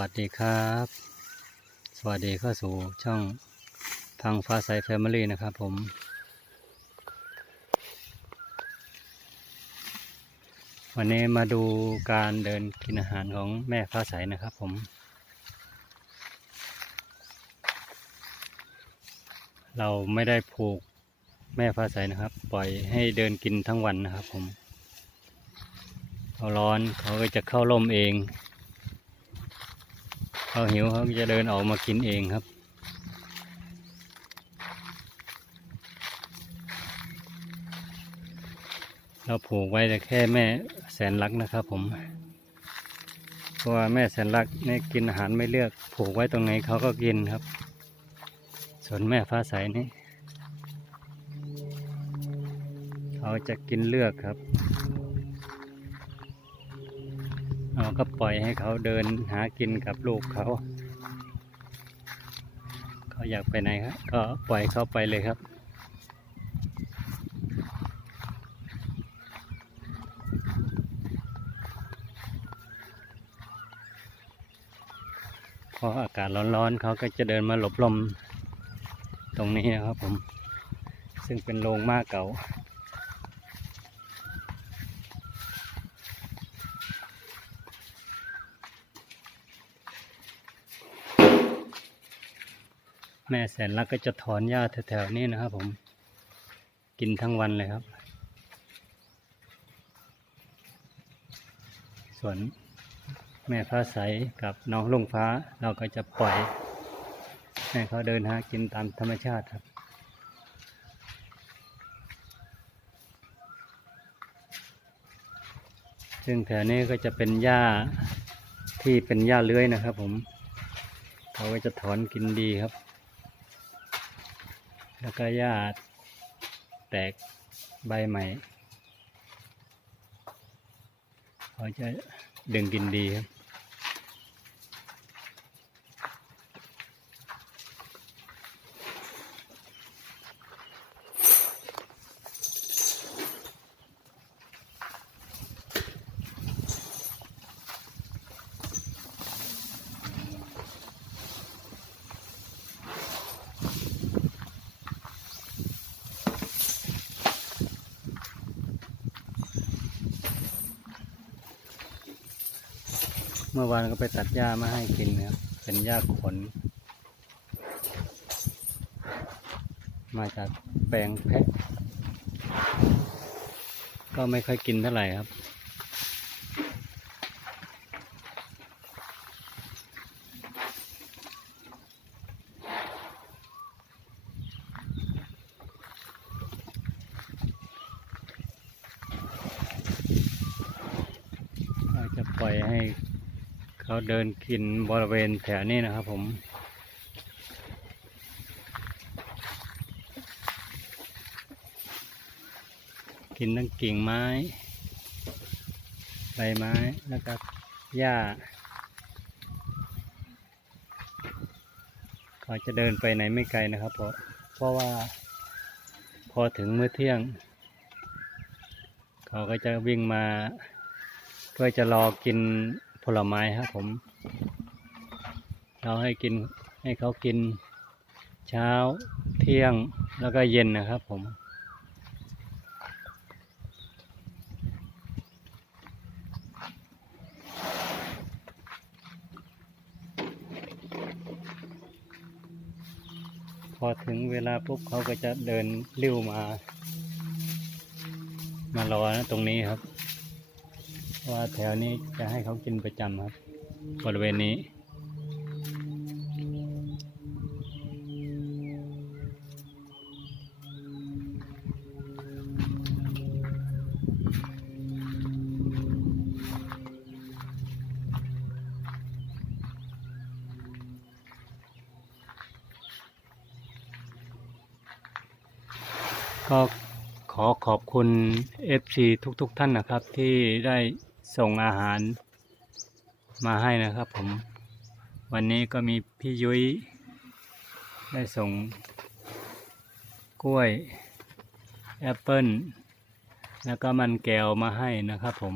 วัสดีครับ สวัสดีเข้าสู่ช่องทางฟ้าใสแฟมิลี่นะครับผม วันนี้มาดูการเดินกินอาหารของแม่ฟ้าใสนะครับผม เราไม่ได้ผูกแม่ฟ้าใสนะครับ ปล่อยให้เดินกินทั้งวันนะครับผมเขาร้อนเขาก็จะเข้าร่มเอง เขาหิวเขาจะเดินออกมากินเองครับ เราผูกไว้แต่แค่แม่แสนรักนะครับผมเพราะว่าแม่แสนรักเนี่ยกินอาหารไม่เลือก ผูกไว้ตรงไหนเขาก็กินครับ ส่วนแม่ฟ้าใสนี่เขาจะกินเลือกครับ เราก็ปล่อยให้เขาเดินหากินกับลูกเขา เขาอยากไปไหนครับก็ปล่อยเขาไปเลยครับ พออากาศร้อนๆเขาก็จะเดินมาหลบลมตรงนี้นะครับผม ซึ่งเป็นโรงม้าเก่า แม่แสนรักก็จะถอนหญ้าแถวๆนี้นะครับ ผม กินทั้งวันเลยครับ ส่วนแม่ฟ้าใสกับน้องลุงฟ้าเราก็จะปล่อยให้เขาเดินหากินตามธรรมชาติครับซึ่งแถวนี้ก็จะเป็นหญ้าที่เป็นหญ้าเลื้อยนะครับ ผม เขาก็จะถอนกินดีครับ แล้วก็หญ้าแตกใบใหม่เขาจะดึงกินดีครับ เมื่อวานก็ไปตัดหญ้ามาให้กินนะครับ เป็นหญ้าขน มาจากแปลงแพะ ก็ไม่ค่อยกินเท่าไหร่ครับเราจะปล่อยให้ เขาเดินกินบริเวณแถวนี้นะครับผมกินทั้งกิ่งไม้ใบไม้แล้วก็หญ้าเขาจะเดินไปไหนไม่ไกลนะครับเพราะเพราะว่าพอถึงมื้อเที่ยง เขาก็จะวิ่งมา เพื่อจะรอกิน ผลไม้ครับผม เราให้กินให้เขากินเช้าเที่ยงแล้วก็เย็นนะครับผม พอถึงเวลาปุ๊บเขาก็จะเดินเลี้ยวมา มารอนะตรงนี้ครับ ว่าแถวนี้จะให้เขากินประจำครับบริเวณนี้ก็ขอขอบคุณ FC ทุกๆทท่านนะครับที่ได้ ส่งอาหารมาให้นะครับผม วันนี้ก็มีพี่ยุ้ยได้ส่ง กล้วย แอปเปิ้ลแล้วก็มันแก้วมาให้นะครับผม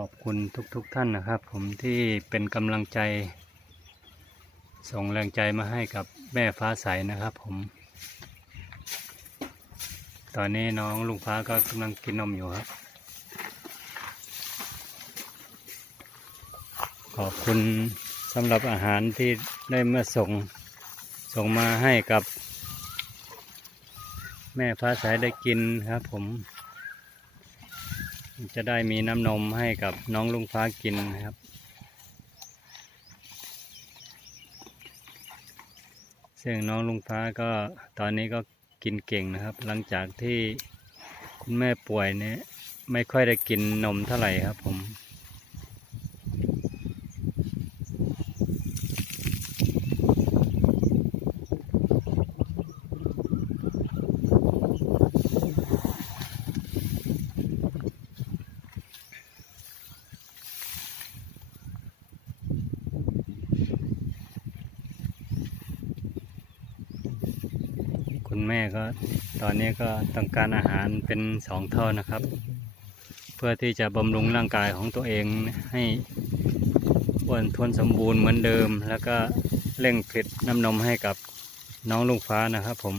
ขอบคุณทุกๆทท่านนะครับ ผมที่เป็นกำลังใจ ส่งแรงใจมาให้กับแม่ฟ้าใสนะครับผม ตอนนี้น้องลุงฟ้าก็กำลังกินนมอยู่ครับ ขอบคุณสำหรับอาหารที่ได้เมื่อส่งส่งมาให้กับ แม่ฟ้าใสได้กินครับผม จะได้มีน้ำนมให้กับน้องลุงฟ้ากินนะครับ ซึ่งน้องลุงฟ้าก็ตอนนี้ก็กินเก่งนะครับ หลังจากที่คุณแม่ป่วยเนี่ยไม่ค่อยได้กินนมเท่าไหร่ครับผม ตอนนี้ก็ต้องการอาหารเป็นสองเท่านะครับ เพื่อที่จะบำรุงร่างกายของตัวเองให้อ้วนทวนสมบูรณ์เหมือนเดิม แล้วก็เร่งผลิตน้ำนมให้กับน้องลุงฟ้านะครับผม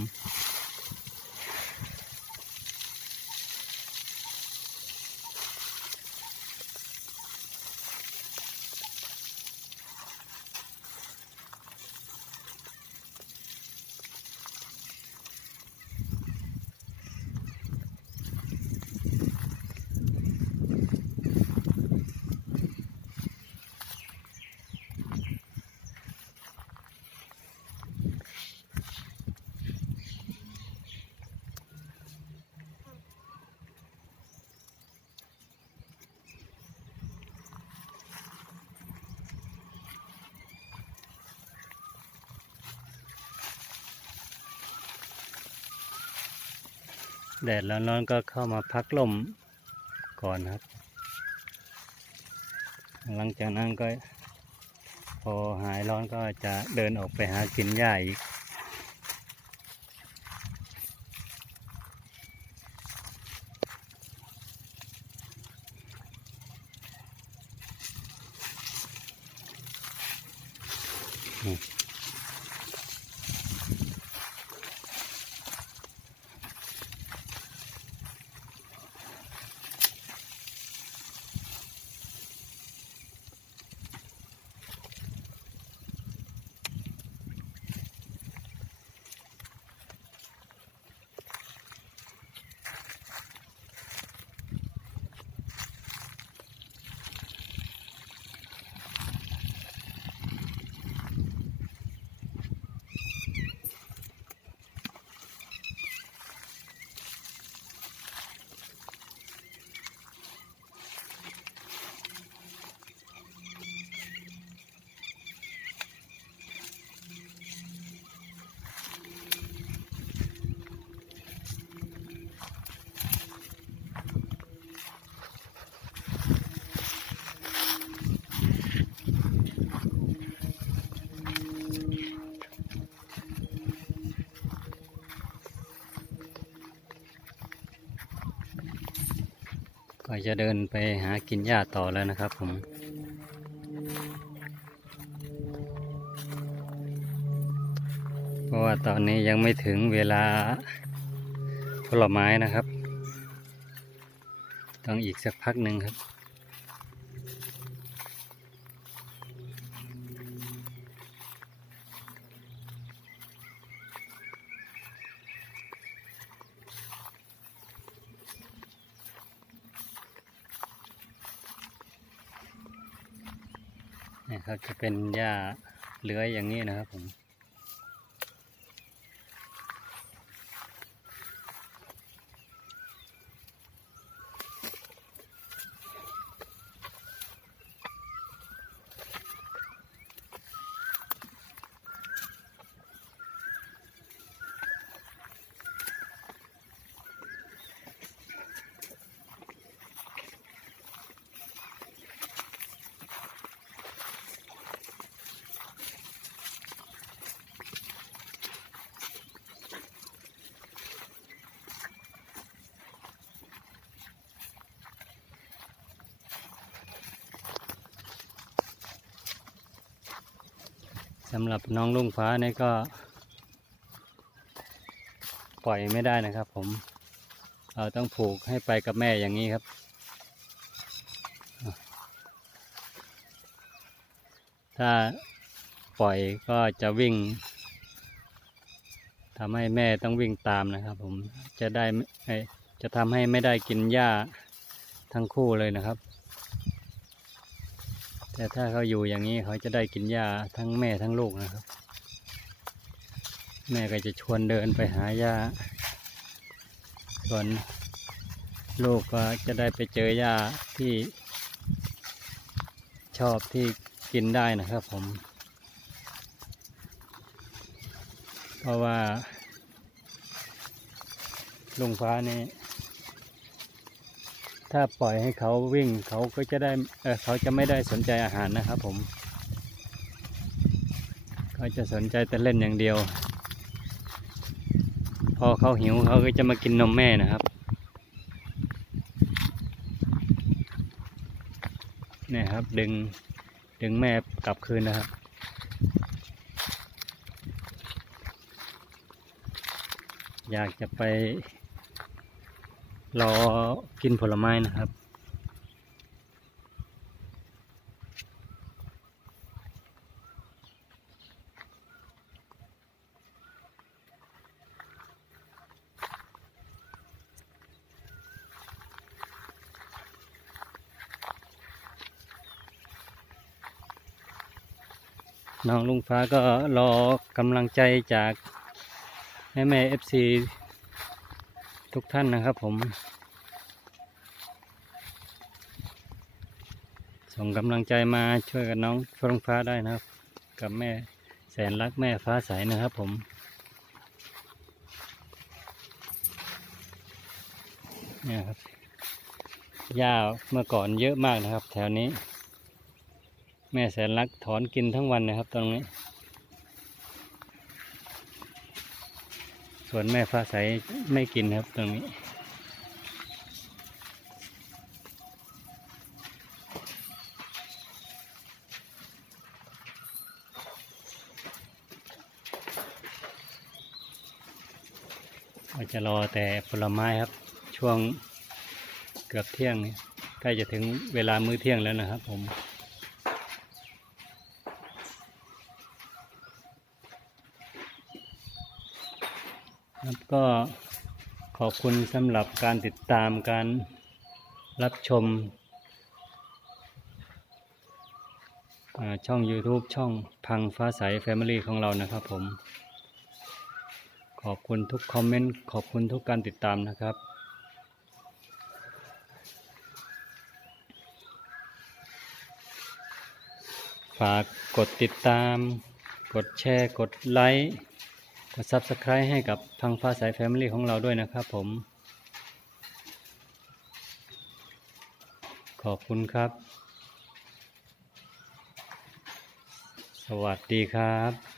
แดดแล้วร้อนก็เข้ามาพักลมก่อนครับ หลังจากนั้นก็ พอหายร้อนก็จะเดินออกไปหากินหญ้าอีกก็ จะเดินไปหากินหญ้าต่อแล้วนะครับผมเพราะว่าตอนนี้ยังไม่ถึงเวลาผลไม้นะครับ ต้องอีกสักพักหนึ่งครับ นี่ครับจะเป็นหญ้าเลื้อยอย่างนี้นะครับผม สำหรับน้องลุงฟ้าเนี่ยก็ ปล่อยไม่ได้นะครับผม เราต้องผูกให้ไปกับแม่อย่างนี้ครับ ถ้าปล่อยก็จะวิ่งทำให้แม่ต้องวิ่งตามนะครับผมจะได้ไม่เอ้ยจะทำให้ไม่ได้กินหญ้าทั้งคู่เลยนะครับ แต่ถ้าเขาอยู่อย่างนี้เขาจะได้กินหญ้าทั้งแม่ทั้งลูกนะครับ แม่ก็จะชวนเดินไปหาหญ้า ส่วนลูกก็จะได้ไปเจอหญ้าที่ชอบที่กินได้นะครับผม เพราะว่าลุงฟ้านี่ ถ้าปล่อยให้เขาวิ่งเขาก็จะได้เออเขาจะไม่ได้สนใจอาหารนะครับผมเขาจะสนใจแต่เล่นอย่างเดียว พอเขาหิวเขาก็จะมากินนมแม่นะครับนี่ครับดึงดึงแม่กลับคืนนะครับ อยากจะไป รอกินผลไม้นะครับน้องลุงฟ้าก็รอกำลังใจจากแม่แม่เอฟซี ทุกท่านนะครับผม ส่งกำลังใจมาช่วยกับน้องฟรุงฟ้าได้นะครับ กับแม่แสนรักแม่ฟ้าใสนะครับผมเนี่ยครับหญ้าเมื่อก่อนเยอะมากนะครับ แถวนี้ แม่แสนรักถอนกินทั้งวันนะครับตรงนี้ ส่วนแม่ฟ้าใสไม่กินครับตรงนี้ เราจะรอแต่ผลไม้ครับ ช่วงเกือบเที่ยงใกล้จะถึงเวลามื้อเที่ยงแล้วนะครับผม ครับก็ขอบคุณสำหรับการติดตามการรับชม ช่อง YouTube ช่องพังฟ้าใส Family ของเรานะครับผม ขอบคุณทุกคอมเมนต์ ขอบคุณทุกการติดตามนะครับ ฝากกดติดตาม กดแชร์ กดไลค์ ด Subscribe ให้กับพังฟ้ายแฟมิลี่ของเราด้วยนะครับผม ขอบคุณครับ สวัสดีครับ